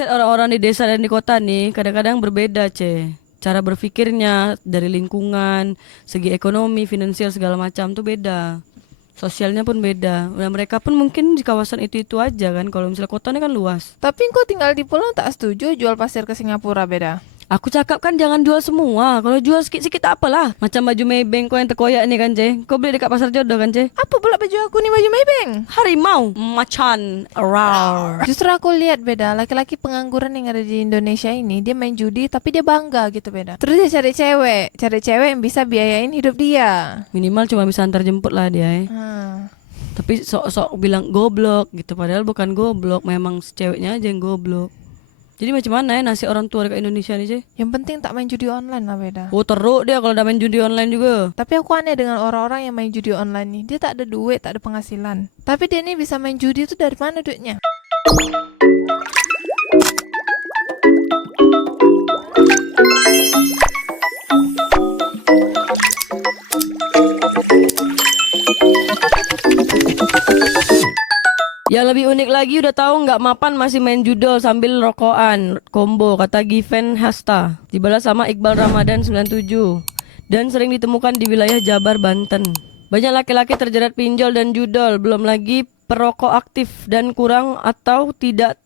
mindset orang-orang di desa dan di kota nih kadang-kadang berbeda, Cara berpikirnya dari lingkungan, segi ekonomi, finansial segala macam tuh beda. Sosialnya pun beda. Nah, mereka pun mungkin di kawasan itu-itu aja kan. Kalau misalnya kota ini kan luas. Tapi engkau tinggal di pulau tak setuju jual pasir ke Singapura beda. Aku cakap kan jangan jual semua. Kalau jual sikit-sikit tak apalah. Macam baju Maybank kau yang terkoyak nih kan, Kau beli dekat pasar jodoh kan, Apa pula baju aku nih baju Maybank? Harimau macan rawr. Justru aku lihat beda laki-laki pengangguran yang ada di Indonesia ini dia main judi tapi dia bangga gitu beda. Terus dia cari cewek yang bisa biayain hidup dia. Minimal cuma bisa antar jemput lah dia. Tapi sok-sok bilang goblok gitu. Padahal bukan goblok, memang ceweknya aja yang goblok. Jadi macam mana ya nasib orang tua dekat Indonesia nih, Yang penting tak main judi online lah beda. Oh teruk dia kalau udah main judi online juga. Tapi aku aneh dengan orang-orang yang main judi online nih. Dia tak ada duit, tak ada penghasilan. Tapi dia nih bisa main judi itu dari mana duitnya? Yang lebih unik lagi udah tahu nggak mapan masih main judol sambil rokokan combo kata Given Hasta dibalas sama Iqbal Ramadan 97 dan sering ditemukan di wilayah Jabar Banten. Banyak laki-laki terjerat pinjol dan judol, belum lagi perokok aktif dan kurang atau tidak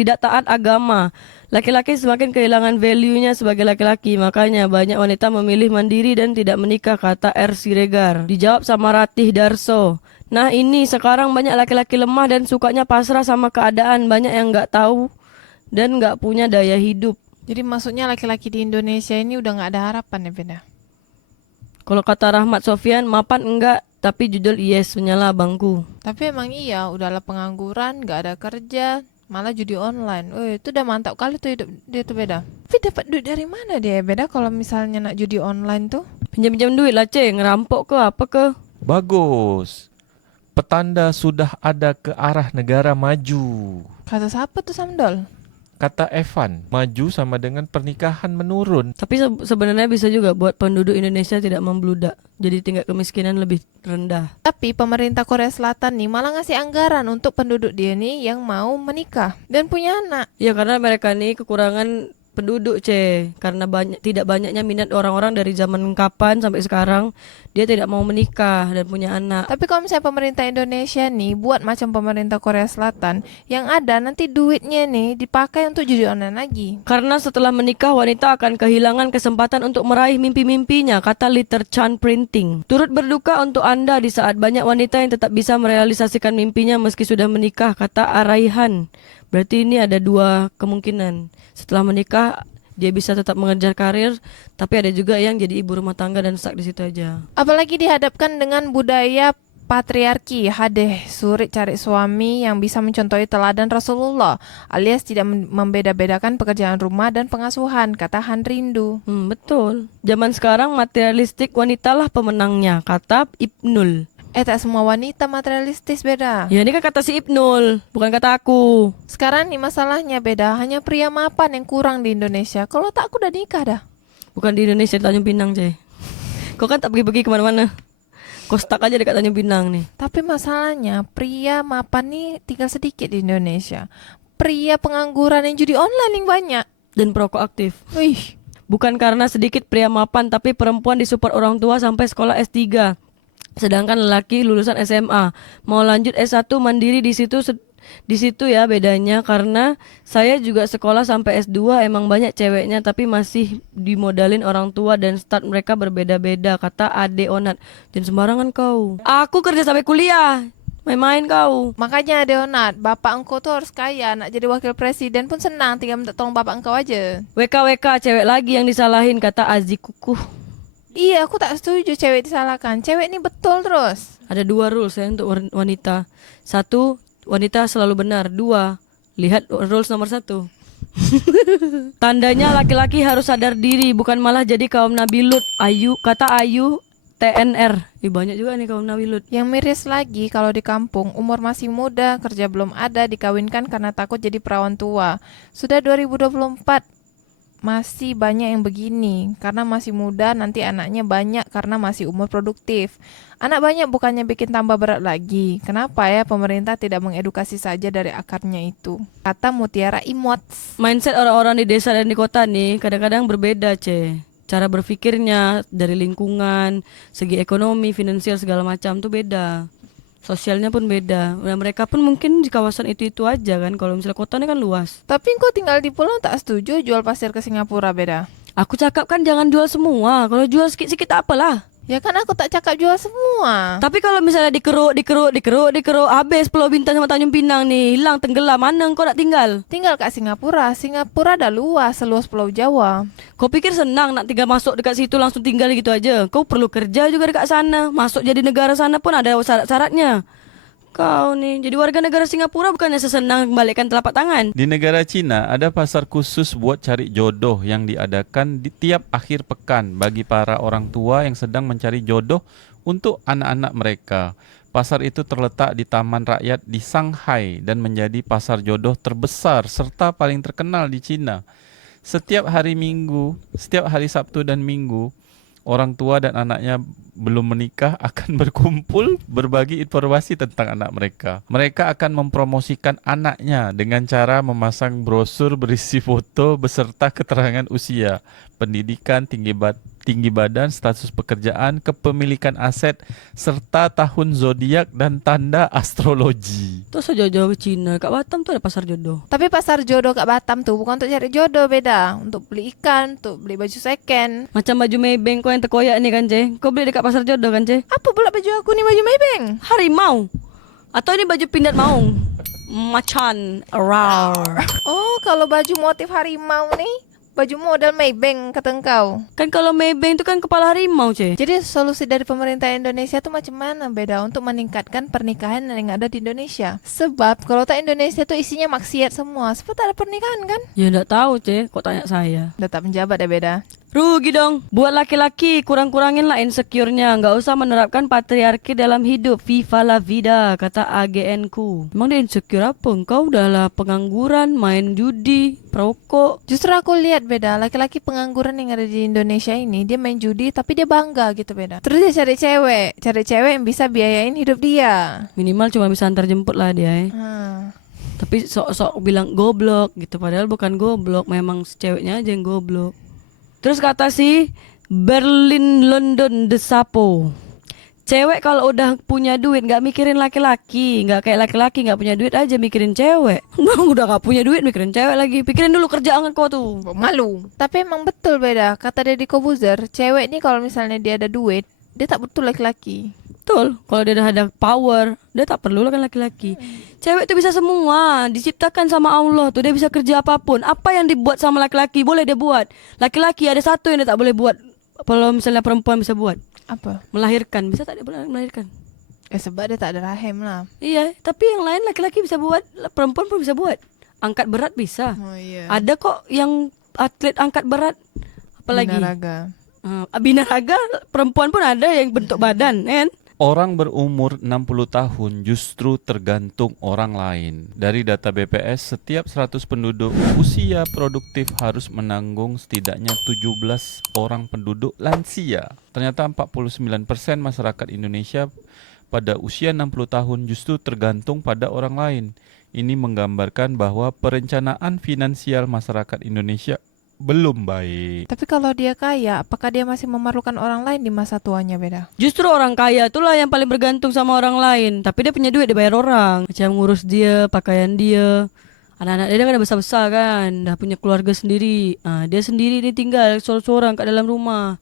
taat agama. Laki-laki semakin kehilangan value-nya sebagai laki-laki, makanya banyak wanita memilih mandiri dan tidak menikah, kata R. Siregar. Dijawab sama Ratih Darso. Nah ini sekarang banyak laki-laki lemah dan sukanya pasrah sama keadaan. Banyak yang nggak tahu dan nggak punya daya hidup. Jadi maksudnya laki-laki di Indonesia ini udah nggak ada harapan ya beda. Kalau kata Rahmat Sofian, mapan enggak, tapi judul yes, menyala abangku. Tapi emang iya, udahlah pengangguran, nggak ada kerja, malah judi online. Itu udah mantap kali tuh hidup dia tuh beda. Tapi dapat duit dari mana dia beda kalau misalnya nak judi online tuh? Pinjam-pinjam duit lah ngerampok ke apa ke? Bagus. Petanda sudah ada ke arah negara maju. Kata siapa tuh Samdol? Kata Evan, maju sama dengan pernikahan menurun. Tapi sebenarnya bisa juga buat penduduk Indonesia tidak membludak. Jadi tingkat kemiskinan lebih rendah. Tapi pemerintah Korea Selatan nih malah ngasih anggaran untuk penduduk dia nih yang mau menikah dan punya anak. Ya karena mereka nih kekurangan penduduk karena tidak banyaknya minat orang-orang dari zaman kapan sampai sekarang dia tidak mau menikah dan punya anak. Tapi kalau misalnya pemerintah Indonesia nih buat macam pemerintah Korea Selatan, yang ada nanti duitnya nih dipakai untuk judi online lagi. Karena setelah menikah wanita akan kehilangan kesempatan untuk meraih mimpi-mimpinya, kata Litter Chan Printing. Turut berduka untuk Anda di saat banyak wanita yang tetap bisa merealisasikan mimpinya meski sudah menikah, kata Araihan. Berarti ini ada dua kemungkinan. Setelah menikah dia bisa tetap mengejar karir, tapi ada juga yang jadi ibu rumah tangga dan stuck di situ aja. Apalagi dihadapkan dengan budaya patriarki, hadeh sulit cari suami yang bisa mencontohi teladan Rasulullah, alias tidak membeda-bedakan pekerjaan rumah dan pengasuhan, kata Han Rindu. Betul. Zaman sekarang materialistik wanitalah pemenangnya, kata Ibnul. Tak semua wanita materialistis beda. Ya ini kan kata si Ibnul, bukan kata aku. Sekarang nih masalahnya beda, hanya pria mapan yang kurang di Indonesia. Kalau tak aku udah nikah dah. Bukan di Indonesia, di Tanjung Pinang, Kau kan tak pergi-pergi kemana-mana. Kau stuck aja dekat Tanjung Pinang nih. Tapi masalahnya pria mapan nih tinggal sedikit di Indonesia. Pria pengangguran yang judi online yang banyak. Dan perokok aktif. Wih. Bukan karena sedikit pria mapan, tapi perempuan disupport orang tua sampai sekolah S3. Sedangkan lelaki lulusan SMA mau lanjut S1 mandiri di situ ya bedanya, karena saya juga sekolah sampai S2 emang banyak ceweknya tapi masih dimodalin orang tua dan start mereka berbeda-beda, kata Ade Onat. Jangan sembarangan kau. Aku kerja sampai kuliah. Main-main kau. Makanya Deonat, bapak engkau tuh harus kaya. Nak jadi wakil presiden pun senang, tinggal minta tolong bapak engkau aja. WKWK cewek lagi yang disalahin, kata Aziz Kukuh. Iya, aku tak setuju cewek disalahkan. Cewek ini betul terus. Ada 2 rules ya untuk wanita. 1, wanita selalu benar. 2, lihat rules nomor 1. Tandanya laki-laki harus sadar diri, bukan malah jadi kaum Nabi Lut. Kata Ayu TNR. Banyak juga nih kaum Nabi Lut. Yang miris lagi kalau di kampung, umur masih muda, kerja belum ada, dikawinkan karena takut jadi perawan tua. Sudah 2024. masih banyak yang begini. Karena masih muda, nanti anaknya banyak karena masih umur produktif. Anak banyak bukannya bikin tambah berat lagi. Kenapa ya pemerintah tidak mengedukasi saja dari akarnya itu? Kata Mutiara Imots. Mindset orang-orang di desa dan di kota nih kadang-kadang berbeda, Cara berpikirnya dari lingkungan, segi ekonomi, finansial segala macam tuh beda. Sosialnya pun beda. Dan mereka pun mungkin di kawasan itu aja kan. Kalau misalnya kotanya kan luas. Tapi engkau tinggal di pulau tak setuju jual pasir ke Singapura beda? Aku cakap kan jangan jual semua. Kalau jual sikit-sikit tak apalah. Ya kan aku tak cakap jual semua. Tapi kalau misalnya dikeruk, habis Pulau Bintan sama Tanjung Pinang nih, hilang, tenggelam, mana kau nak tinggal? Tinggal kat Singapura. Singapura dah luas, seluas Pulau Jawa. Kau pikir senang nak tinggal masuk dekat situ langsung tinggal gitu aja? Kau perlu kerja juga dekat sana. Masuk jadi negara sana pun ada syarat-syaratnya. Kau nih, jadi warga negara Singapura bukannya sesenang membalikkan telapak tangan. Di negara Cina ada pasar khusus buat cari jodoh yang diadakan di tiap akhir pekan bagi para orang tua yang sedang mencari jodoh untuk anak-anak mereka. Pasar itu terletak di Taman Rakyat di Shanghai dan menjadi pasar jodoh terbesar serta paling terkenal di Cina. Setiap hari Sabtu dan Minggu, orang tua dan anaknya belum menikah akan berkumpul berbagi informasi tentang anak mereka. Mereka akan mempromosikan anaknya dengan cara memasang brosur berisi foto beserta keterangan usia, pendidikan, tinggi badan, status pekerjaan, kepemilikan aset, serta tahun zodiak dan tanda astrologi. Terus jauh-jauh ke Cina, kat Batam tuh ada pasar jodoh. Tapi pasar jodoh kat Batam tuh bukan untuk cari jodoh, beda. Untuk beli ikan, untuk beli baju second. Macam baju Maybank kau yang terkoyak nih kan, Kau beli dekat pasar jodoh kan, Apa pula baju aku nih, baju Maybank? Harimau. Atau ini baju pindad maung. Macan. Rawr. Oh, kalau baju motif harimau nih, baju model Maybank kata engkau. Kan kalau Maybank itu kan kepala harimau, Jadi solusi dari pemerintah Indonesia tuh macam mana beda untuk meningkatkan pernikahan yang ada di Indonesia? Sebab kalau tak Indonesia tuh isinya maksiat semua. Sebab tak ada pernikahan kan? Ya enggak tahu, Kok tanya saya. Udah tak menjabat dah beda. Rugi dong. Buat laki-laki, kurang-kurangin lah insecure-nya. Nggak usah menerapkan patriarki dalam hidup. Viva la vida, kata AGN ku. Emang dia insecure apa? Engkau udahlah pengangguran, main judi, perokok. Justru aku lihat beda, laki-laki pengangguran yang ada di Indonesia ini, dia main judi tapi dia bangga gitu beda. Terus dia cari cewek yang bisa biayain hidup dia. Minimal cuma bisa antar jemput lah dia. Tapi sok-sok bilang goblok gitu. Padahal bukan goblok, memang ceweknya aja yang goblok. Terus kata si Berlin London The Sapo, cewek kalau udah punya duit gak mikirin laki-laki. Gak kayak laki-laki gak punya duit aja mikirin cewek. Udah gak punya duit mikirin cewek lagi. Pikirin dulu kerjaan kau tuh. Malu. Tapi emang betul beda. Kata Deddy Kobuzer, cewek ini kalau misalnya dia ada duit, dia tak betul laki-laki. Betul. Kalau dia udah ada power, dia tak perlu lah kan laki-laki. Cewek tuh bisa semua, diciptakan sama Allah tuh. Dia bisa kerja apapun. Apa yang dibuat sama laki-laki boleh dia buat. Laki-laki ada satu yang dia tak boleh buat. Kalau misalnya perempuan bisa buat, Apa? melahirkan. Bisa tak dia boleh melahirkan? Sebab dia tak ada rahim lah. Iya, tapi yang lain laki-laki bisa buat, perempuan pun bisa buat. Angkat berat bisa. Oh iya. Ada kok yang atlet angkat berat. Apalagi? Binaraga. Binaraga perempuan pun ada yang bentuk badan, kan? Orang berumur 60 tahun justru tergantung orang lain. Dari data BPS, setiap 100 penduduk usia produktif harus menanggung setidaknya 17 orang penduduk lansia. Ternyata 49% masyarakat Indonesia pada usia 60 tahun justru tergantung pada orang lain. Ini menggambarkan bahwa perencanaan finansial masyarakat Indonesia belum baik. Tapi kalau dia kaya, apakah dia masih memerlukan orang lain di masa tuanya beda? Justru orang kaya itulah yang paling bergantung sama orang lain. Tapi dia punya duit, dia bayar orang. Macam ngurus dia, pakaian dia. Anak-anak dia kan udah besar-besar kan. Dah punya keluarga sendiri. Dia sendiri dia tinggal seorang-seorang kat dalam rumah.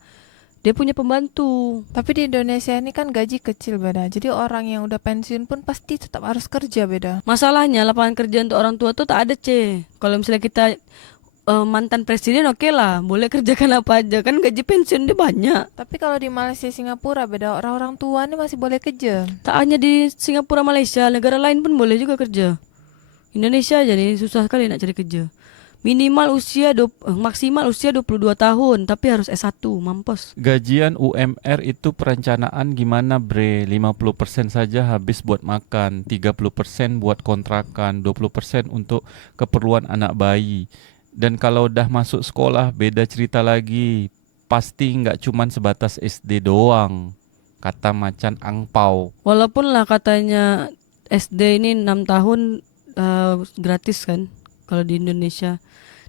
Dia punya pembantu. Tapi di Indonesia ini kan gaji kecil beda. Jadi orang yang udah pensiun pun pasti tetap harus kerja beda. Masalahnya lapangan kerja untuk orang tua tuh tak ada, Kalau misalnya kita mantan presiden oke lah, boleh kerjakan apa aja kan, gaji pensiun dia banyak. Tapi kalau di Malaysia, Singapura beda, orang-orang tua ini masih boleh kerja. Tak hanya di Singapura, Malaysia, negara lain pun boleh juga kerja. Indonesia aja nih susah sekali nak cari kerja. Maksimal usia 22 tahun, tapi harus S1, mampus. Gajian UMR itu perencanaan gimana bre? 50% saja habis buat makan, 30% buat kontrakan, 20% untuk keperluan anak bayi. Dan kalau udah masuk sekolah beda cerita lagi. Pasti nggak cuman sebatas SD doang. Kata macan angpau. Walaupun lah katanya SD ini 6 tahun gratis kan kalau di Indonesia.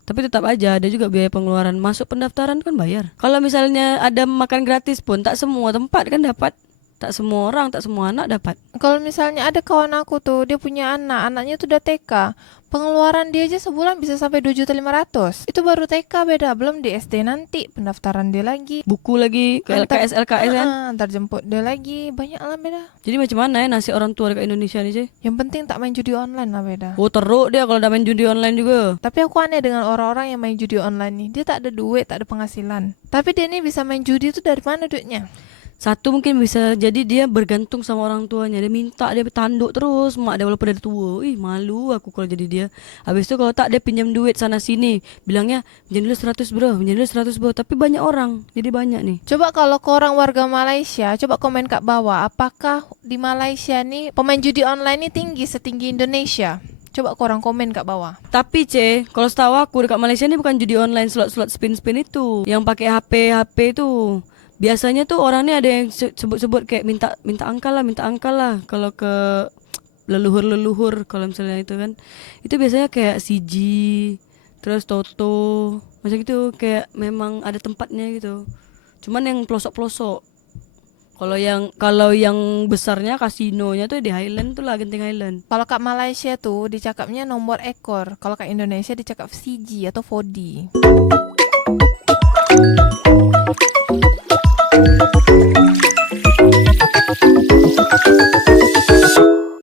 Tapi tetap aja ada juga biaya pengeluaran. Masuk pendaftaran kan bayar. Kalau misalnya ada makan gratis pun tak semua tempat kan dapat. Tak semua orang, tak semua anak dapat. Kalau misalnya ada kawan aku tuh, dia punya anak, anaknya tuh udah TK. Pengeluaran dia aja sebulan bisa sampai 2.500.000. Itu baru TK beda, belum di SD nanti pendaftaran dia lagi. Buku lagi ke LKS LKS kan. Antar jemput dia lagi, banyak lah beda. Jadi macam mana ya nasib orang tua dekat Indonesia nih, Cey? Yang penting tak main judi online lah beda. Oh, teruk dia kalau udah main judi online juga. Tapi aku aneh dengan orang-orang yang main judi online nih. Dia tak ada duit, tak ada penghasilan. Tapi dia nih bisa main judi itu dari mana duitnya? Satu mungkin bisa jadi dia bergantung sama orang tuanya. Dia minta, dia tanduk terus mak dia walaupun dia tua. Ih, malu aku kalau jadi dia. Habis itu kalau tak dia pinjam duit sana sini. Bilangnya pinjam dulu 100 bro, pinjam dulu 100 bro. Tapi banyak orang, jadi banyak nih. Coba kalau korang warga Malaysia, coba komen kat bawah. Apakah di Malaysia nih pemain judi online ini tinggi setinggi Indonesia? Coba korang komen kat bawah. Tapi kalau setahu aku dekat Malaysia ini bukan judi online slot-slot spin-spin itu. Yang pakai HP itu. Biasanya tuh orang nih ada yang sebut-sebut kayak minta angka lah kalau ke leluhur kalau misalnya itu kan. Itu biasanya kayak CG, terus Toto, macam gitu kayak memang ada tempatnya gitu. Cuman yang pelosok-pelosok. Kalau yang besarnya kasinonya tuh di Highland tuh lah, Genting Highland. Kalau kat Malaysia tuh dicakapnya nomor ekor. Kalau kat Indonesia dicakap CG atau 4D.